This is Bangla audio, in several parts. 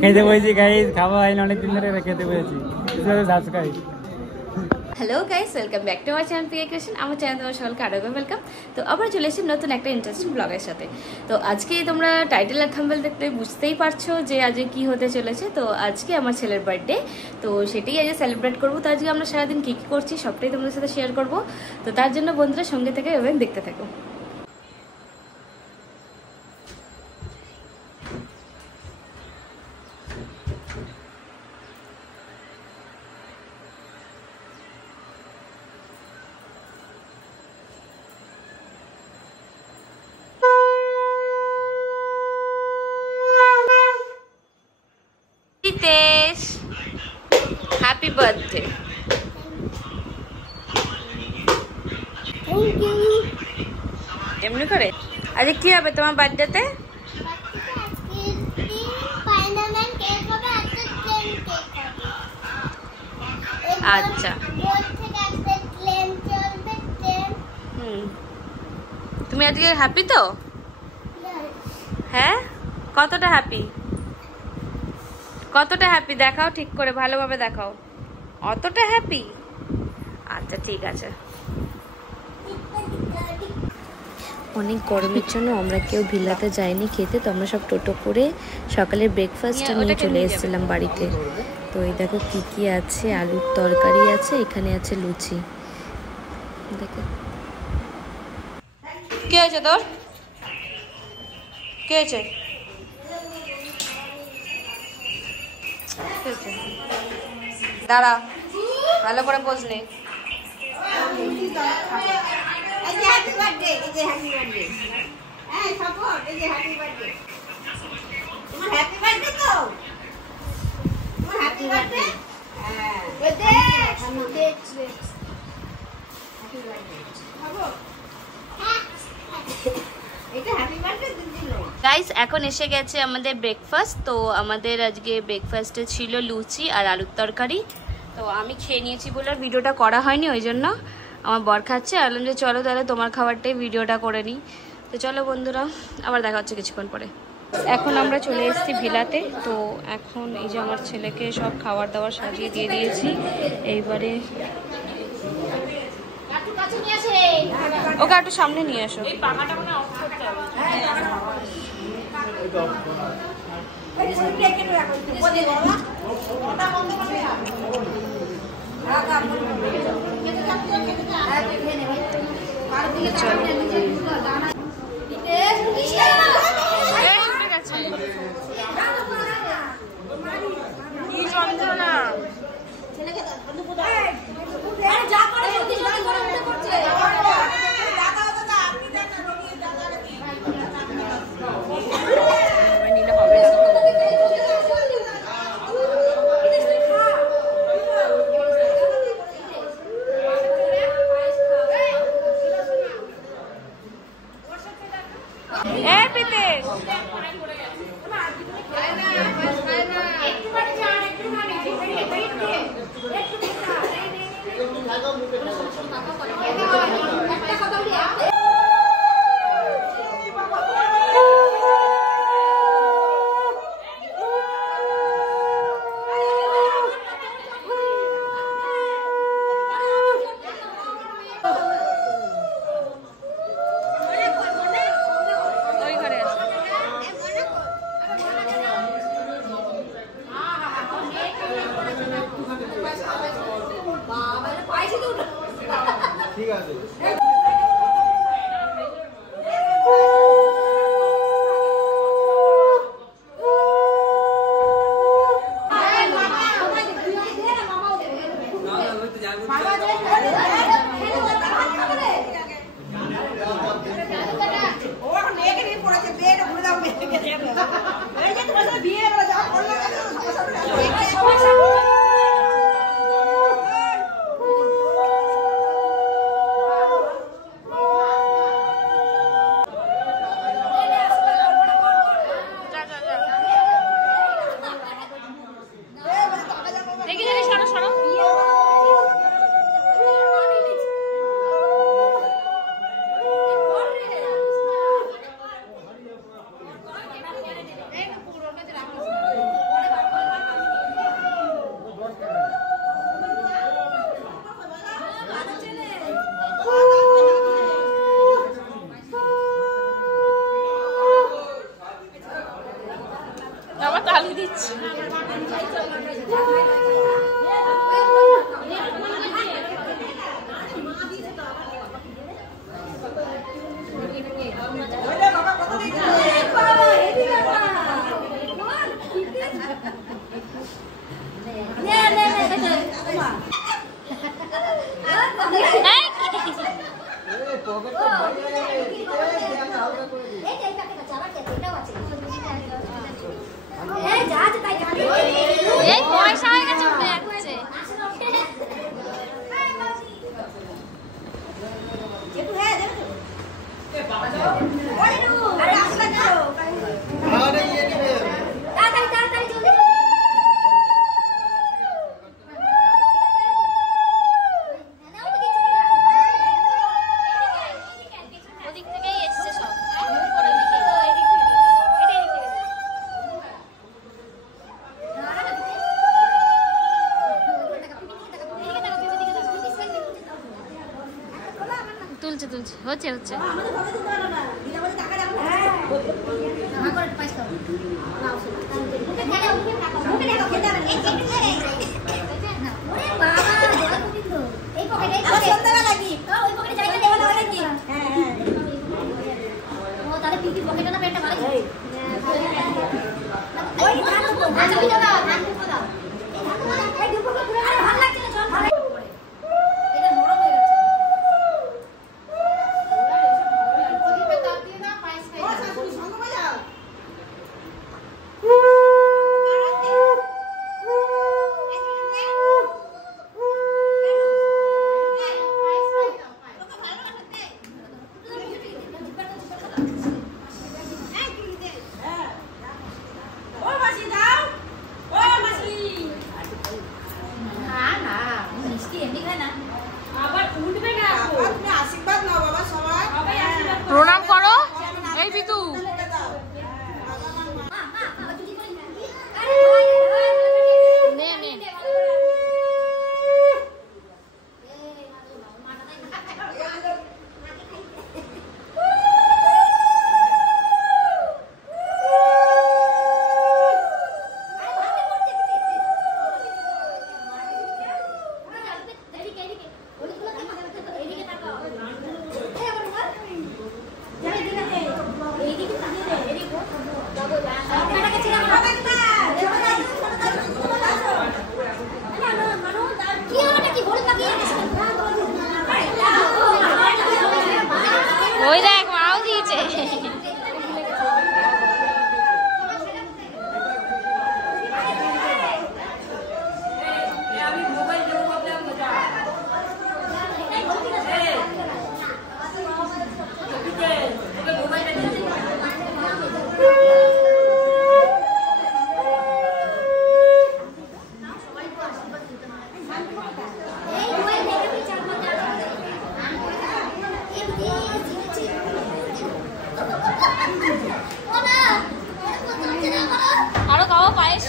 খেতে বসেছি গাইস, খাওয়া হয়নি অনেকদিন ধরে, খেতে বসেছি। Subscribe. Hello guys, welcome back to my channel PK creation. আমার চ্যানেল তোমার সকলকে আরও ওয়েলকাম। তো আবার চলে এসেছি নতুন একটা ইন্টারেস্টিং ব্লগের সাথে। তো আজকে তোমরা টাইটেল আর থাম্বনেল দেখতে বুঝতেই পারছো যে আজকে কি হতে চলেছে। তো আজকে আমার ছেলের বার্থডে, তো সেটাই আজকে সেলিব্রেট করবো। তো আজকে আমরা সারাদিন কী কী করছি সবটাই তোমাদের সাথে শেয়ার করবো। তো তার জন্য বন্ধুরা সঙ্গে থেকে এবং দেখতে থাকো। Happy birthday. এমনি করে আজকে কি হবে তোমার বার্থডেতে? আচ্ছা, তুমি আজকে হ্যাপি তো? হ্যাঁ, কতটা হ্যাপি? কতটা হ্যাপি দেখাও, ঠিক করে ভালোভাবে দেখাও। অতটা হ্যাপি? আচ্ছা ঠিক আছে। অনেক গরমের জন্য আমরা কেউ ভিলাতে যাইনি খেতে, তো আমরা সব টোটো করে সকালের ব্রেকফাস্টটা নিয়ে চলে এসেছিলাম বাড়িতে। তো এই দেখো কি কি আছে, আলুর তরকারি আছে, এখানে আছে লুচি। দেখো কি হয়েছে তোর? কি হয়েছে? দাঁড়া, ভালো করে বসলে। গাইস এখন এসে গেছে আমাদের ব্রেকফাস্ট। তো আমাদের আজকে ব্রেকফাস্টে ছিল লুচি আর আলুর তরকারি। তো আমি খেয়ে নিয়েছি বলে আর ভিডিওটা করা হয়নি, ওই জন্য আমার বর খাচ্ছে। আর যে চলো তাহলে তোমার খাবারটাই ভিডিওটা করে নিই। তো চলো বন্ধুরা, আবার দেখা হচ্ছে কিছুক্ষণ পরে। এখন আমরা চলে এসেছি ভিলাতে। তো এখন এই যে আমার ছেলেকে সব খাবার দাবার সাজিয়ে দিয়ে দিয়েছি। এইবারে ওকে একটু সামনে নিয়ে আসো। কি যন্ত্রণা! ঠিক আছে। তালি দিচ্ছি। পয়সা হয়ে গেছে উঠে যাচ্ছে। তুলছে তুলছে হচ্ছে হচ্ছে। প্রণাম করো। এই বিতু নে নে। ওই দেখ মাও দিয়েছে। আরো খাওয়া পায়েস।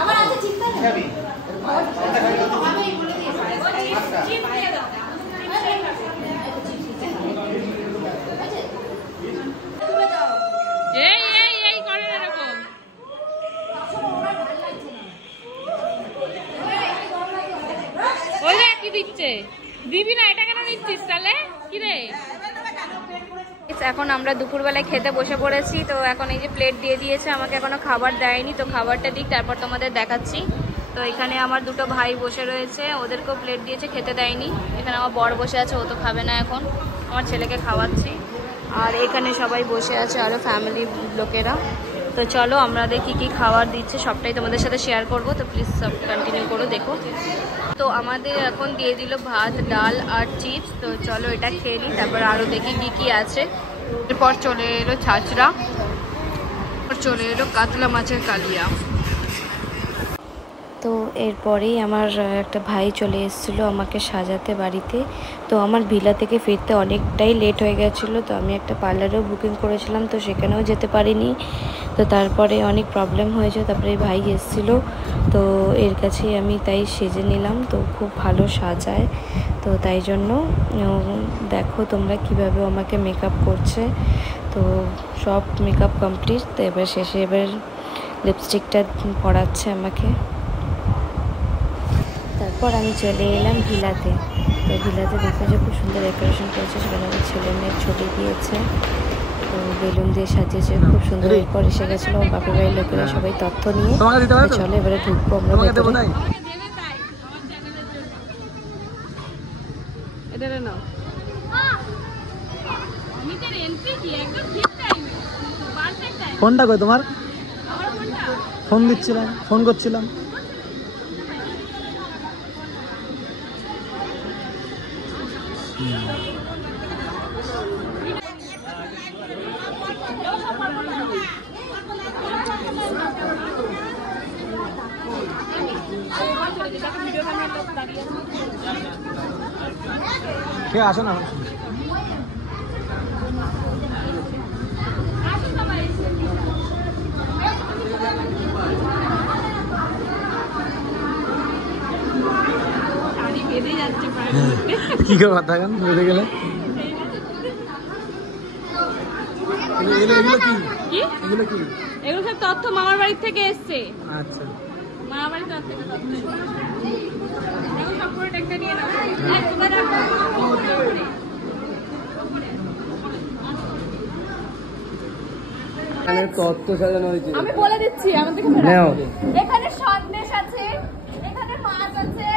আমার আছে চিন্তা নেই আমি বলে দিয়েছি চিপ দিয়ে দাও এই এই এই করে এখন আমরা দুপুরবেলায় খেতে বসে পড়েছি। তো এখন এই যে প্লেট দিয়ে দিয়েছে, আমাকে এখনো খাবার দেয়নি, তো খাবারটা দিক তারপর তোমাদের দেখাচ্ছি। তো এখানে আমার দুটো ভাই বসে রয়েছে, ওদেরকেও প্লেট দিয়েছে, খেতে দেয়নি। এখানে আমার বর বসে আছে, ও তো খাবে না এখন, আমার ছেলেকে খাওয়াচ্ছি। আর এখানে সবাই বসে আছে, আরও ফ্যামিলি লোকেরা। তো চলো আমাদের কী কী খাবার দিচ্ছে সবটাই তোমাদের সাথে শেয়ার করব, তো প্লিজ সব কন্টিনিউ করো দেখো। তো আমাদের এখন দিয়ে দিল ভাত, ডাল আর চিপস। তো চলো এটা খেয়ে নিই, তারপর আরও দেখি কী কী আছে। এরপর চলে এলো ছাঁচড়া, চলে এলো কাতলা মাছের কালিয়া। তো এরপরেই আমার একটা ভাই চলে এসেছিলো আমাকে সাজাতে বাড়িতে। তো আমার ভিলা থেকে ফিরতে অনেকটাই লেট হয়ে গেছিলো, তো আমি একটা পার্লারেও বুকিং করেছিলাম, তো সেখানেও যেতে পারিনি। তো তারপরে অনেক প্রবলেম হয়েছে, তারপরে ভাই এসেছিলো, তো এর কাছেই আমি তাই সেজে নিলাম। তো খুব ভালো সাজায়, তো তাই জন্য দেখো তোমরা কিভাবে আমাকে মেকআপ করছে। তো সব মেকআপ কমপ্লিট, তো এবার শেষে এবার লিপস্টিকটা পরাচ্ছে আমাকে। তারপর আমি চলে এলাম ভিলাতে। তো ভিলাতে দেখো যে খুব সুন্দর ডেকোরেশন করেছে, সেখানে আমার ছেলে মেয়ের ছবি দিয়েছে, তো বেলুন দিয়ে সাজিয়েছে খুব সুন্দর। এরপর এসে গেছিলো আমার বাপের বাড়ির লোকেরা সবাই তথ্য নিয়ে। চলো এবারে ঢুকবো আমরা ভেতরে। ফোনটা কই তোমার? ফোন দিচ্ছিলাম, ফোন করছিলাম। ঠিক আসো না, কি করে কথা গান বেঁধে গেলে? এগুলো সব তথ্য মামার বাড়ি থেকে এসছে। আচ্ছা, মামার বাড়ি তথ্য তত্ত্ব সাজানো হয়েছে, আমি বলে দিচ্ছি আমাদের এখানে সন্দেশ আছে, এখানে মাছ আছে,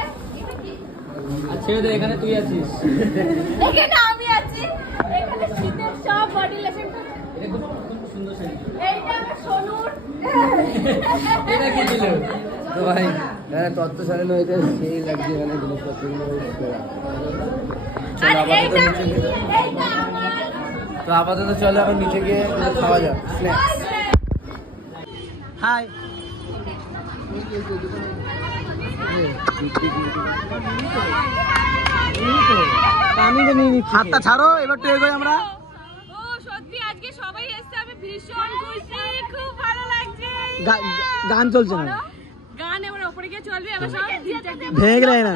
আচ্ছা এখানে তুই আছিস, এখানে আমি আছি, এখানে শীতের সব বডি লোশন, সুন্দর এইটা আমার সোনুর। এটা কি ছিল তো ভাই? তত্ত্ব সাজানো হয়েছে, সেই লাগছে মানে জিনিসপত্রগুলো। তো আপাতত চলো এখন নিচে গিয়ে খাওয়া যাক স্ন্যাক্স। হাই, আমি তো নিয়ে নিচ্ছি, হাতটা ছাড়ো এবার তো এগোই আমরা। ও সত্যি আজকে সবাই এসেছে, আমি ভীষণ খুশি, খুব ভালো লাগছে। গান চলছে না, গান এবার উপরে গিয়ে চলবে, আবার সব ভেঙে গেলে না।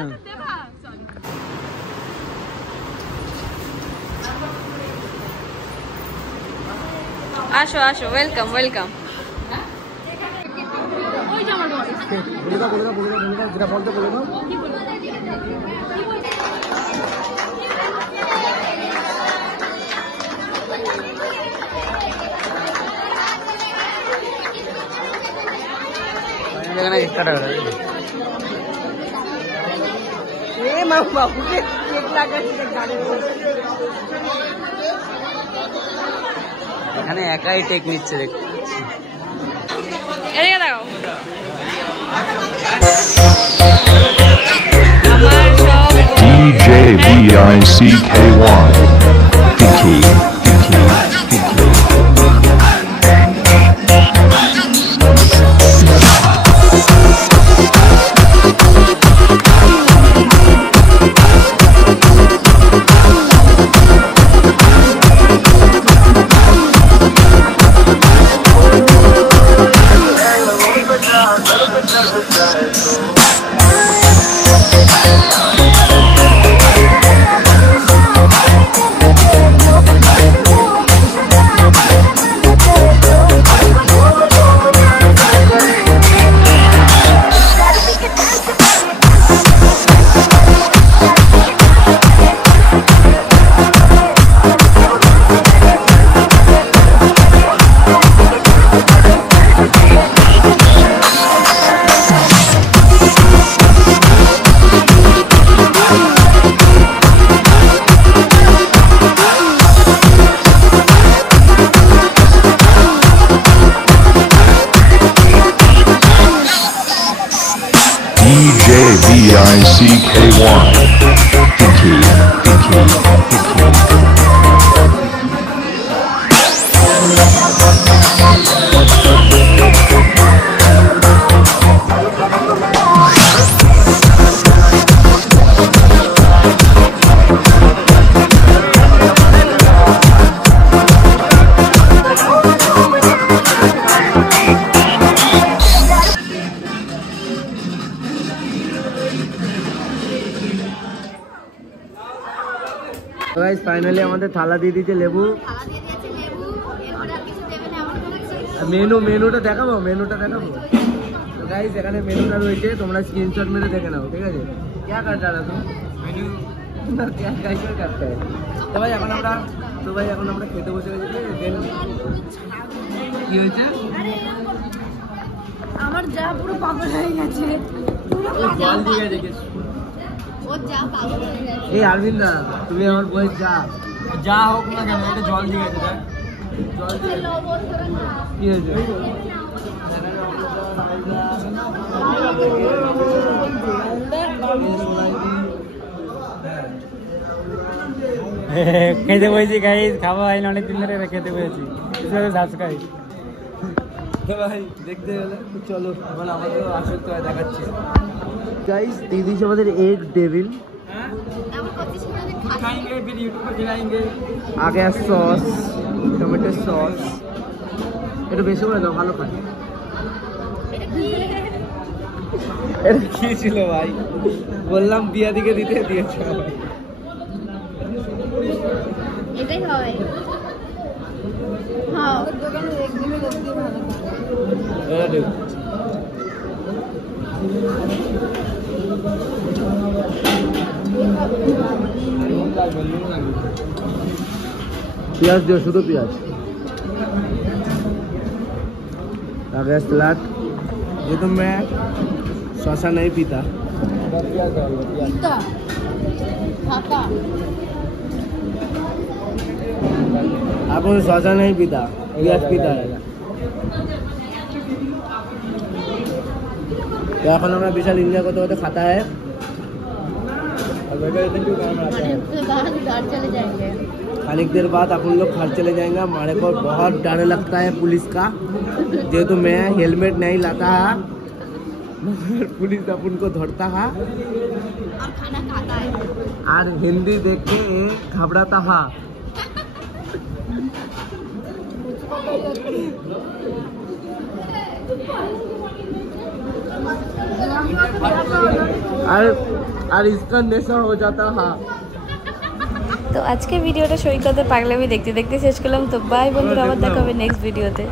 আসো আসো, ওয়েলকাম ওয়েলকাম। ওই যে আমার বড় বলে দাও, বলে দাও, বলে দাও, যেটা বলতে বলে দাও। এখানে স্টার্ট হয়ে গেল। এ মামু বাবুকে কেক লাগাচ্ছে গানে, এখানে একাই টেক নিচ্ছে দেখছি। এদিকে দেখো, আমার সব DJ VICKY Vicky CK1. Guys finally আমাদের থালা দিয়ে দিয়েছে লেবু। মেনুটা দেখাবো তো গাইস এখানে মেনুটা রয়েছে, তোমরা স্ক্রিনশট মেরে দেখে নাও, ঠিক আছে? क्या कर रहा तुम मेनू ना क्या कैसे करता है? তো ভাই এখন আমরা খেতে বসে গেছি। দেন কি হয়েছে? আমার যা পুরো পাগল হয়ে গেছে, জল দিয়ে গেছে ও যা পাগল হয়ে গেছে। এই আরবিন্দ দা, তুমি আমার বই যা হোক না কেন এটা জল দিয়ে গেছে। জল দিয়ে কি হয়েছে? খেতে বসেছি গাইস, খাওয়া হয়নি অনেকদিন ধরে, খেতে বসেছি। সাবস্ক্রাইব ভাই দেখতে গেলে চলো মানে আমাদেরও আসক্ত হয় দেখাচ্ছি। গাইস দিয়ে দিয়েছে আমাদের এগ ডেভিল, আগে আর সস, টমেটো সস, একটু বেশি করে দাও, ভালো খায়। এটা কি ছিল ভাই? বললাম বিয়া দিকে দিতে দিয়েছে। এটাই হয়। হ্যাঁ দোকানে একদিনে করতে ভালো। प्याज दो, शुद्ध प्याज, आगे सलाद। ये तो मैं शसा नहीं पीता, आप शसा नहीं पीता, प्याज पीता है। तो এখন আমরা বিশাল এনজয় করতে করতে खाता है। खाने देर बाद अपन लोग घर चले जाएंगे। हमारे को बहुत डर लगता है पुलिस का, जेहेतु मैं हेलमेट नहीं लाता है, मगर पुलिस अपन को धरता है और खाना खाता है और हिंदी देख के घबराता है। और इसका नेशा हो जाता है। তো আজকে ভিডিওটা সৈকতের পাগলামি দেখতে দেখতে শেষ করলাম। তো বাই বন্ধুরা, আবার দেখা হবে নেক্সট ভিডিওতে।